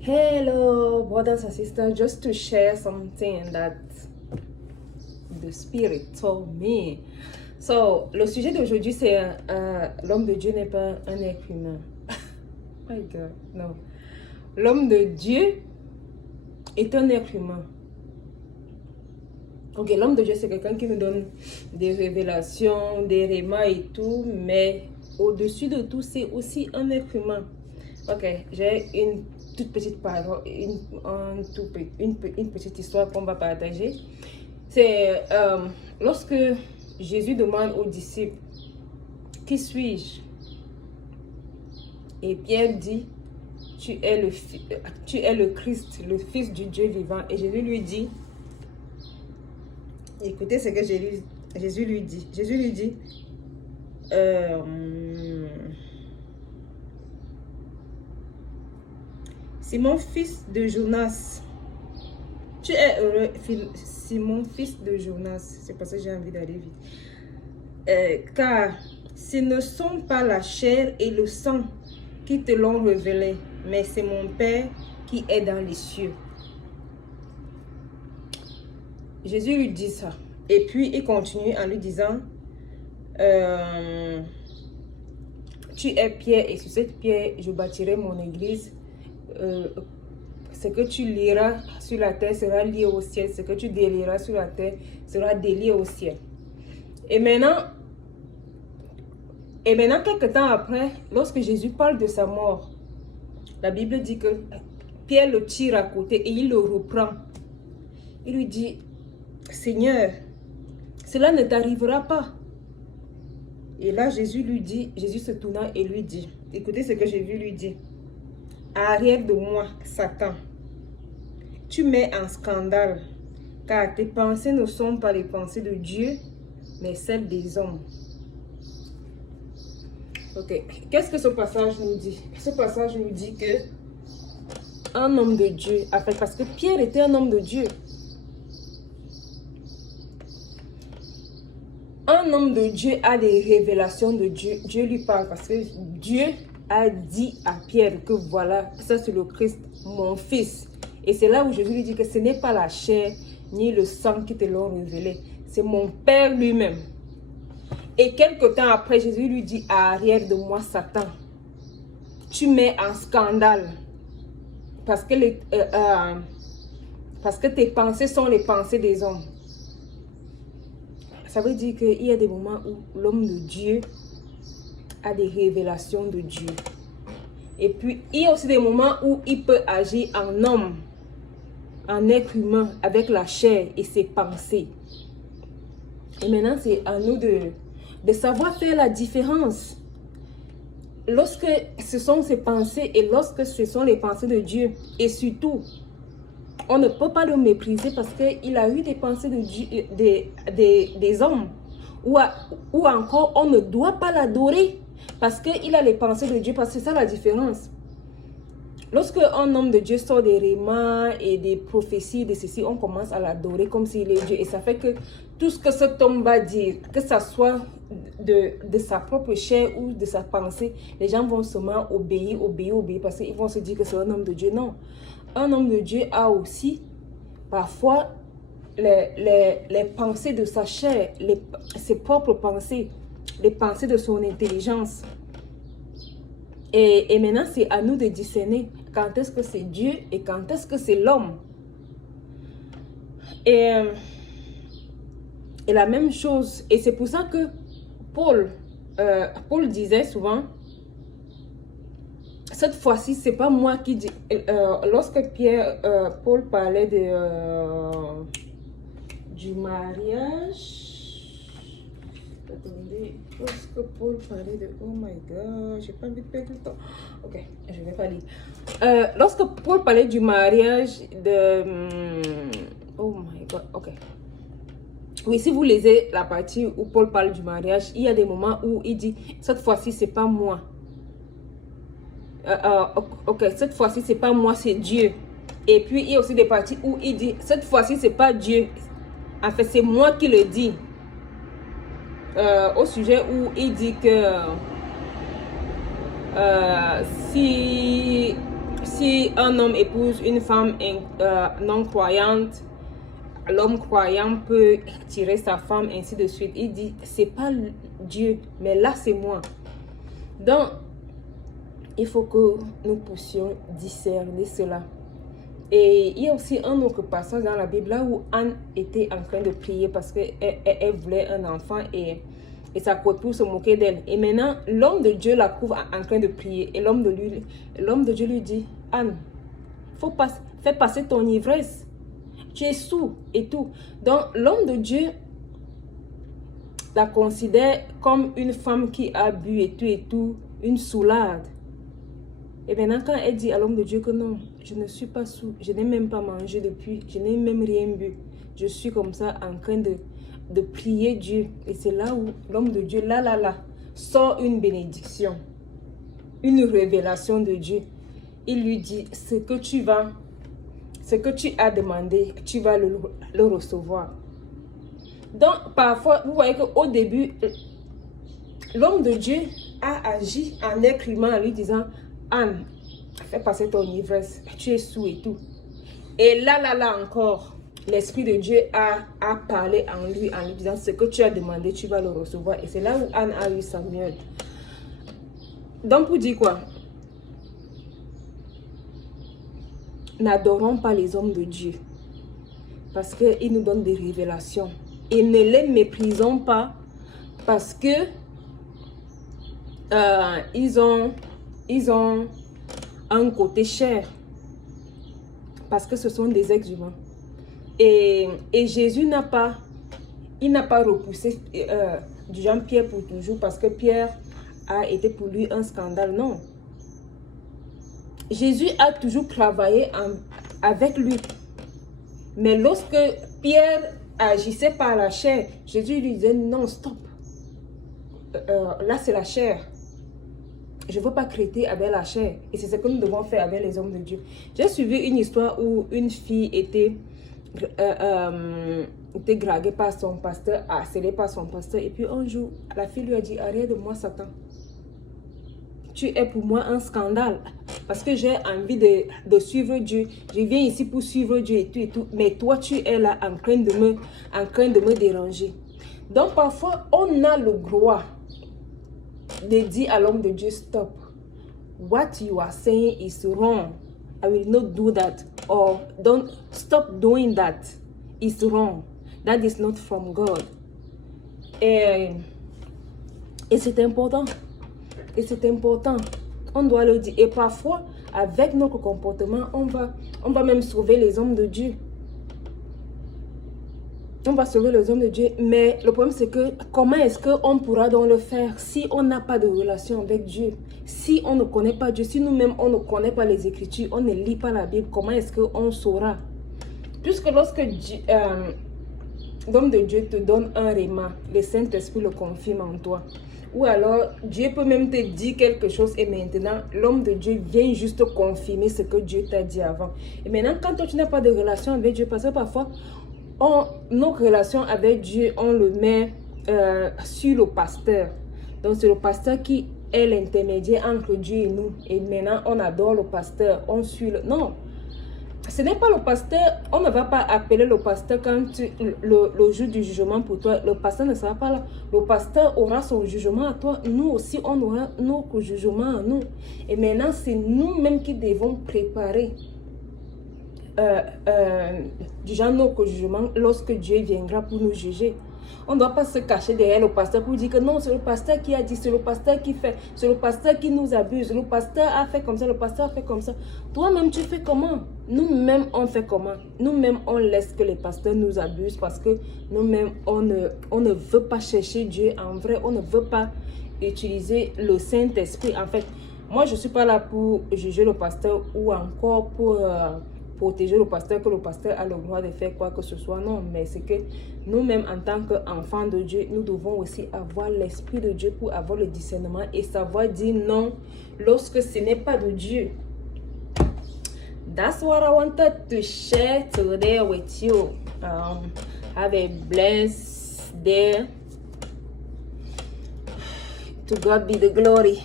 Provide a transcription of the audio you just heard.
Hello, brothers and sisters, just to share something that the Spirit told me. So, le sujet d'aujourd'hui, c'est l'homme de Dieu n'est pas un être humain. My God, non. L'homme de Dieu est un être humain. Ok, l'homme de Dieu, c'est quelqu'un qui nous donne des révélations, des rémas et tout, mais au-dessus de tout, c'est aussi un être humain. Ok, j'ai une toute petite parole, une petite histoire qu'on va partager. C'est lorsque Jésus demande aux disciples, qui suis-je? Et Pierre dit, tu es le Christ, le Fils du Dieu vivant. Et Jésus lui dit, écoutez ce que Jésus lui dit. Jésus lui dit, Simon, fils de Jonas, tu es heureux, Simon, fils de Jonas. C'est parce que j'ai envie d'aller vite. Car ce ne sont pas la chair et le sang qui te l'ont révélé, mais c'est mon Père qui est dans les cieux. Jésus lui dit ça. Et puis il continue en lui disant, tu es Pierre et sur cette pierre je bâtirai mon église. Ce que tu liras sur la terre sera lié au ciel. Ce que tu délieras sur la terre sera délié au ciel. Et maintenant, quelques temps après, lorsque Jésus parle de sa mort, la Bible dit que Pierre le tire à côté et il le reprend. Il lui dit, Seigneur, cela ne t'arrivera pas. Et là, Jésus se tourna et lui dit, écoutez ce que Jésus lui dit. Arrière de moi, Satan, tu mets en scandale, car tes pensées ne sont pas les pensées de Dieu, mais celles des hommes. Ok, qu'est-ce que ce passage nous dit? Ce passage nous dit que un homme de Dieu, parce que Pierre était un homme de Dieu. Un homme de Dieu a des révélations de Dieu. Dieu lui parle parce que Dieu a dit à Pierre que voilà, ça c'est le Christ, mon fils. Et c'est là où Jésus lui dit que ce n'est pas la chair ni le sang qui te l'ont révélé. C'est mon Père lui-même. Et quelque temps après, Jésus lui dit, arrière de moi, Satan, tu mets en scandale. Parce que tes pensées sont les pensées des hommes. Ça veut dire qu'il y a des moments où l'homme de Dieu a des révélations de Dieu. Et puis, il y a aussi des moments où il peut agir en homme, en être humain, avec la chair et ses pensées. Et maintenant, c'est à nous de savoir faire la différence. Lorsque ce sont ses pensées et lorsque ce sont les pensées de Dieu. Et surtout, on ne peut pas le mépriser parce qu'il a eu des pensées de Dieu, des hommes. Ou encore, on ne doit pas l'adorer parce qu'il a les pensées de Dieu. Parce que c'est ça la différence. Lorsque un homme de Dieu sort des rémas et des prophéties de ceci, on commence à l'adorer comme s'il est Dieu. Et ça fait que tout ce que cet homme va dire, que ça soit de sa propre chair ou de sa pensée, les gens vont seulement obéir parce qu'ils vont se dire que c'est un homme de Dieu. Non. Un homme de Dieu a aussi parfois les pensées de sa chair, ses propres pensées, les pensées de son intelligence. Et maintenant, c'est à nous de discerner quand est-ce que c'est Dieu et quand est-ce que c'est l'homme. Et la même chose, et c'est pour ça que Paul disait souvent, cette fois-ci, c'est pas moi qui dis. Lorsque Paul parlait du mariage, attendez, lorsque Paul parlait de, oh my God, j'ai pas envie de perdre le temps. Ok, je vais pas lire. Lorsque Paul parlait du mariage oh my God, ok. Oui, si vous lisez la partie où Paul parle du mariage, il y a des moments où il dit, cette fois-ci, c'est pas moi. Ok, cette fois-ci, c'est pas moi, c'est Dieu. Et puis, il y a aussi des parties où il dit, cette fois-ci, c'est pas Dieu. En fait, c'est moi qui le dis. Au sujet où il dit que si si un homme épouse une femme non croyante, l'homme croyant peut tirer sa femme, ainsi de suite. Il dit, c'est pas Dieu, mais là c'est moi. Donc, il faut que nous puissions discerner cela. Et il y a aussi un autre passage dans la Bible là où Anne était en train de prier parce qu'elle voulait un enfant et sa copine se moquait d'elle. Et maintenant, l'homme de Dieu la trouve en train de prier. Et l'homme de Dieu lui dit, Anne, fais passer ton ivresse. Tu es saoul et tout. Donc, l'homme de Dieu la considère comme une femme qui a bu et tout, une soulade. Et maintenant, quand elle dit à l'homme de Dieu que non, je ne suis pas saoul, je n'ai même pas mangé depuis, je n'ai même rien bu. Je suis comme ça en train de prier Dieu. Et c'est là où l'homme de Dieu, là, sort une bénédiction, une révélation de Dieu. Il lui dit, ce que tu as demandé, tu vas le recevoir. Donc, parfois, vous voyez qu'au début, l'homme de Dieu a agi en écrivant, en lui disant, Anne, fais passer ton ivresse, tu es saoul et tout. Et là encore, l'Esprit de Dieu a parlé en lui disant, ce que tu as demandé, tu vas le recevoir. Et c'est là où Anne a eu Samuel. Donc, pour dire quoi? N'adorons pas les hommes de Dieu. Parce qu'ils nous donnent des révélations. Et ne les méprisons pas parce que ils ont un côté cher. Parce que ce sont des êtres humains. Et Jésus n'a pas repoussé Jean-Pierre pour toujours parce que Pierre a été pour lui un scandale. Non. Jésus a toujours travaillé avec lui. Mais lorsque Pierre agissait par la chair, Jésus lui disait non, stop. Là, c'est la chair. Je ne veux pas traiter avec la chair. Et c'est ce que nous devons faire avec les hommes de Dieu. J'ai suivi une histoire où une fille était draguée par son pasteur, harcelée par son pasteur. Et puis un jour, la fille lui a dit, arrête de moi, Satan. Tu es pour moi un scandale. Parce que j'ai envie de suivre Dieu. Je viens ici pour suivre Dieu et tout. Mais toi, tu es là en train de me déranger. Donc parfois, on a le droit de dire à l'homme de Dieu, stop. What you are saying is wrong. I will not do that. Or don't stop doing that. It's wrong. That is not from God. Et c'est important. Et c'est important. On doit le dire. Et parfois, avec notre comportement, on va même sauver les hommes de Dieu. On va sauver les hommes de Dieu. Mais le problème, c'est que comment est-ce qu'on pourra donc le faire si on n'a pas de relation avec Dieu? Si on ne connaît pas Dieu, si nous-mêmes, on ne connaît pas les Écritures, on ne lit pas la Bible, comment est-ce qu'on saura? Puisque lorsque l'homme de Dieu te donne un réma, le Saint-Esprit le confirme en toi. Ou alors, Dieu peut même te dire quelque chose et maintenant, l'homme de Dieu vient juste confirmer ce que Dieu t'a dit avant. Et maintenant, quand toi, tu n'as pas de relation avec Dieu, parce que parfois, nos relations avec Dieu, on le met sur le pasteur. Donc, c'est le pasteur qui est l'intermédiaire entre Dieu et nous. Et maintenant, on adore le pasteur, on suit le... Non, ce n'est pas le pasteur. On ne va pas appeler le pasteur quand le jour du jugement pour toi. Le pasteur ne sera pas là. Le pasteur aura son jugement à toi. Nous aussi, on aura notre jugement à nous. Et maintenant, c'est nous-mêmes qui devons préparer du genre notre jugement lorsque Dieu viendra pour nous juger. On ne doit pas se cacher derrière le pasteur pour dire que non, c'est le pasteur qui a dit, c'est le pasteur qui fait, c'est le pasteur qui nous abuse, le pasteur a fait comme ça, le pasteur a fait comme ça. Toi-même, tu fais comment? Nous-mêmes, on fait comment? Nous-mêmes, on laisse que les pasteurs nous abusent parce que nous-mêmes, on ne veut pas chercher Dieu en vrai, on ne veut pas utiliser le Saint-Esprit. En fait, moi, je ne suis pas là pour juger le pasteur ou encore pour... protéger le pasteur, que le pasteur a le droit de faire quoi que ce soit. Non, mais c'est que nous-mêmes, en tant qu'enfants de Dieu, nous devons aussi avoir l'Esprit de Dieu pour avoir le discernement et savoir dire non lorsque ce n'est pas de Dieu. That's what I wanted to share today with you. Have a blessed day. To God be the glory.